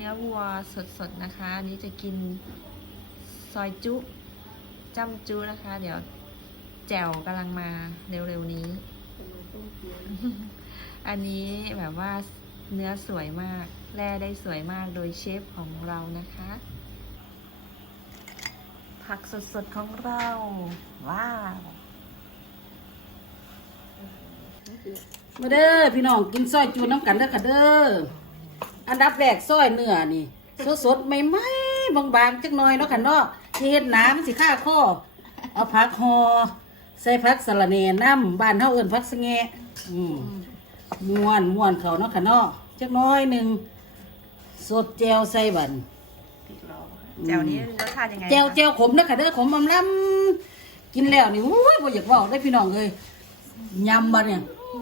นื้อวัวสดๆนะคะ อันนี้จะกินซอยจุจ้ำจุนะคะ เดี๋ยวแจ่วกำลังมาเร็วๆนี้ อันนี้แบบว่าเนื้อสวยมากแร่ได้สวยมากโดยเชฟของเรานะคะ ผักสดๆของเรา ว้าวมาเด้อพี่น้องกินซอยจูน้ำกันเด้อค่ะเด้อ อันดับแรกซอยเนื้อนี่สดสดๆใหม่ๆบางๆจักหน่อยเนาะค่ะเนาะที่เฮ็ดน้ำสิค่าข้อเอาผักหอใส่ผักสะระแหน่น้ำบ้านเฮาเอิ้นผักสะแงะอืมม้วนม้วนเขาเนาะค่ะเนาะจักหน้อยหนึ่งสดแจวใส่บันแจ่วนี้รสชาติยังไงแจวคะแจวขมเด้อค่ะเด้อขมอำลำกินแล้วนี่อุ้ยบ่อยากเว้าได้อพี่น้องเอ้ยยำบ่เนี่ย อื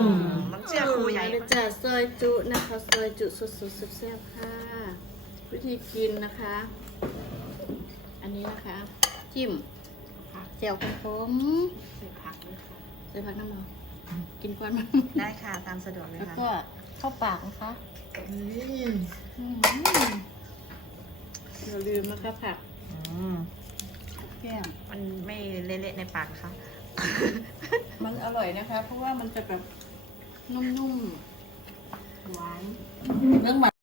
ม น้ำเชื่อครูใหญ่ เลยจ้ะซอยจุนะคะซอยจุสดๆแซ่บๆค่ะ วิธีกินนะคะ อันนี้นะคะ จิ้มแจ่วขมๆใส่ผักนะคะใส่ผักน้ำมันกินก่อนมันได้ค่ะ ตามสะดวกเลยแล้วค่ะก็เข้าปากนะคะอืมอย่าลืมนะคะผักอืมแก้มมันไม่เละๆในปากนะคะมันอร่อยนะคะ เพราะว่ามันจะแบบ นุ่มๆ หวานเรื่องมัน